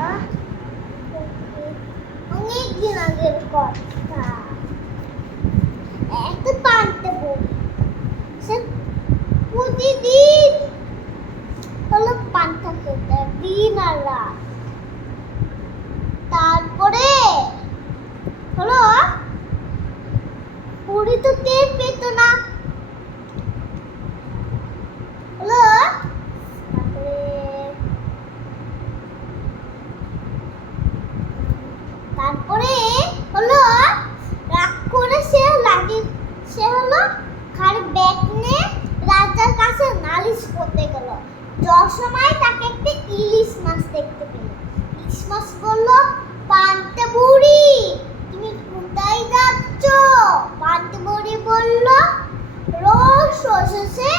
আহ, অনেকদিন আগের কথা। একটা পান্তা বই, সে প্রতিদিন হলো পান্তা খেতে, দিন আর রাত। তারপরে হলো পুরি তো টের পেত না। হলো তারপরে হলো রাগ করে সে হলো ঘাড়ে ব্যাগ নিয়ে রাজার কাছে নালিশ করতে গেল। যাওয়ার সময় তাকে একটা ইলিশ মাছ দেখতে পেল। ইলিশ মাছ বলল, পান্তা বুড়ি তুমি কোথায় যাচ্ছ? পান্তা বুড়ি বলল, রোজ শেষে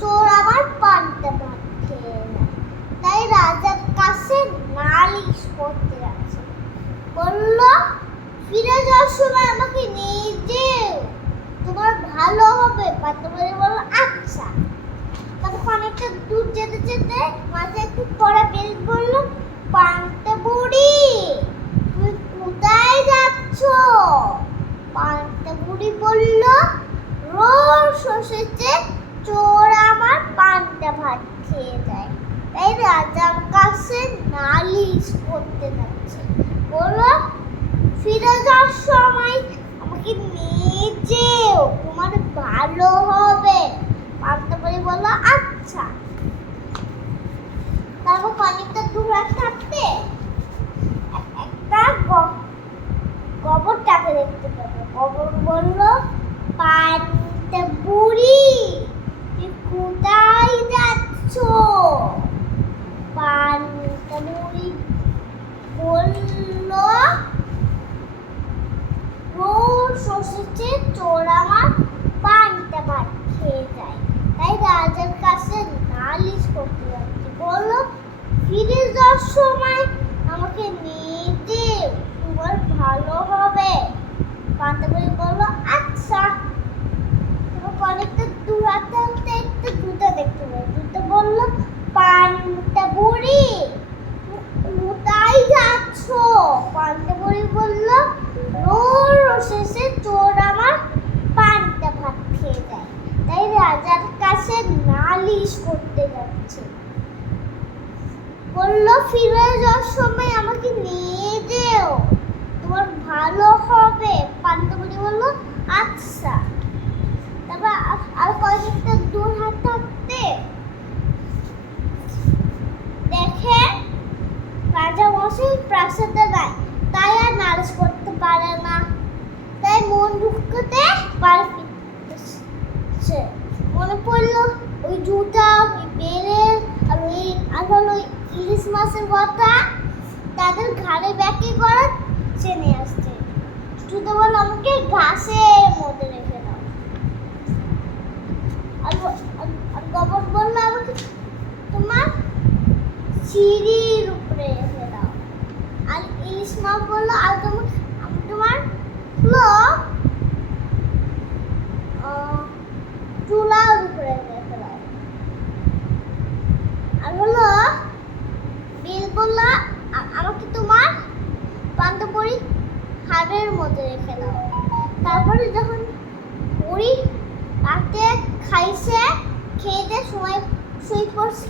তোর আমার পান্তা ভাত খেয়ে নেয়, তাই রাজার কাছে নালিশ করতে যাচ্ছে। বলল, ফিরে যাওয়ার সময় আমাকে নিয়ে যেও, তোমার ভালো হবে। পান্তা বুড়ি বলল, আচ্ছা। তারপর অনেকটা দূর যেতে যেতে মাথায় একটু পড়া বেল বলল, পান্তা বুড়ি তুমি কোথায় যাচ্ছ? পান্তা বুড়ি বলল, রোজ শেষে চোর আমার পান্তা ভাত খেয়ে যায়, তাই রাজার কাছে নালিশ করতে যাচ্ছে। বলল, ফিরে যাওয়ার সময় আমাকে নিয়ে যেও, তোমার ভালো হবে। পান্তা বুড়ি বলল, আচ্ছা। তারপর খানিকটা দূর থাকতে একটা গোবরটাকে দেখতে পেল। গোবর বলল, পান্তা বুড়ি তুই কোথায় যাচ্ছ? পান্তা বুড়ি বলল, রোজ শেষে চোর আমার পান্তা ভাত খেয়ে যায়, তাই রাজার কাছে নালিশ করতে যাচ্ছে। বলল, ফিরে যাওয়ার সময় আমাকে নিয়ে যেও, তোমার ভালো হবে। পান্তা বুড়ি বলল, আচ্ছা। অনেকটা দূর হাঁটতে একটা জুতো দেখতে পেল। জুতো বলল, পান্তা বুড়ি কোথায় যাচ্ছ? পান্তা বুড়ি বলল, রোজ শেষে চোর আমার পান্তা ভাত খেয়ে যায়, তাই রাজার কাছে নালিশ করতে যাচ্ছে। বলল, ফিরে যাওয়ার সময় আমাকে নিয়ে যেও, তোমার ভালো হবে। পান্তা বুড়ি বলল, আচ্ছা। তারপর আর কয়েকটা দূর হাঁটতে দেখে রাজা মশাই প্রাসাদে নাই, তাই আর নালিশ করতে পারে না, তাই মন দুঃখতে বাড়ি ফিরছে। মনে পড়লো ওই জুতা, ওই বেলের আর ওই ইলিশ মাছের কথা, তাদের ঘাড়ে ব্যাগে করে চেনে আসছে। জুতা বলল, আমাকে ঘাসের মধ্যে রেখে দাও। আর গোবর বলল, আমাকে তোমার সিঁড়ির উপরে রেখে দাও। আর ইলিশ মাছ বলল, আর তোমার চুলার উপরে রেখে দাও। আর হলো বিল বলল, আমাকে তোমার পান্তা বুড়ি হাড়ের মধ্যে রেখে দাও। তারপরে যখন বুড়ি রাতে খাইছে, খেয়ে দিয়ে সময় শুয়ে পড়ছে,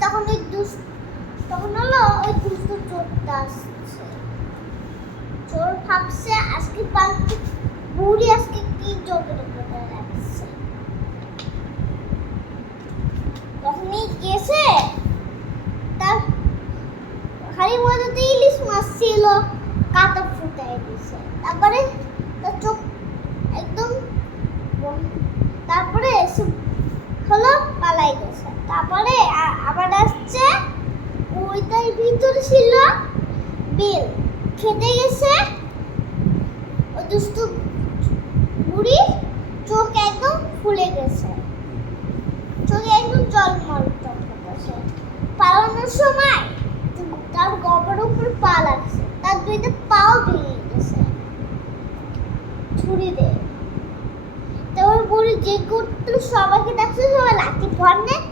তখন হলো ওই দুষ্ট চোরটা আসছে। চোর ভাবছে আজকে পান্তা বুড়ি আজকে কি জোগাড় করে রাখছে। তখনই গেছে, তার হাড়ির মধ্যে ইলিশ মাছ ছিল, কাটা ফুটাই দিছে। তারপরে তার চোখ একদম, তারপরে হলো পালাই গেছে। তারপরে আবার আসছে, ওইটার ভিতরে ছিল বিল, খেতে গেছে। ওই দুষ্টু বুড়ি চোখ একদম ফুলে গেছে, চোখে একদম জলমল করতেছে। পালানোর সময় তার গবর উপর পা লাগছে, তার দুইটা পাও ভেঙে গেছে ছুরি দিয়ে। তারপর বুড়ি যে করতে সবাইকে দেখছে, সবাই লাঠি ভর নেয়,